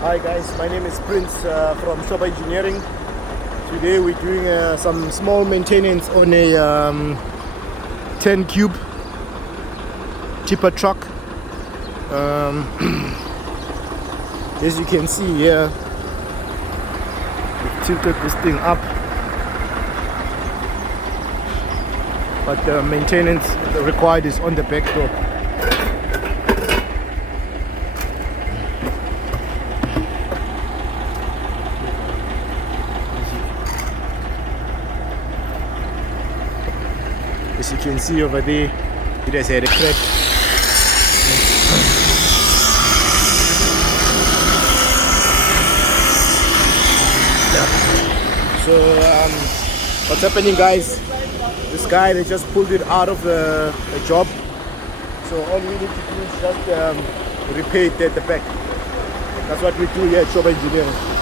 Hi guys, my name is Prince from SHOBA Engineering. Today we're doing some small maintenance on a 10 cube tipper truck. As you can see here, we've tilted this thing up, but the maintenance required is on the back door. As you can see over there, it has had a crack. So what's happening, guys? This guy, they just pulled it out of the job. So all we need to do is just repair it at the back. That's what we do here at SHOBA Engineering.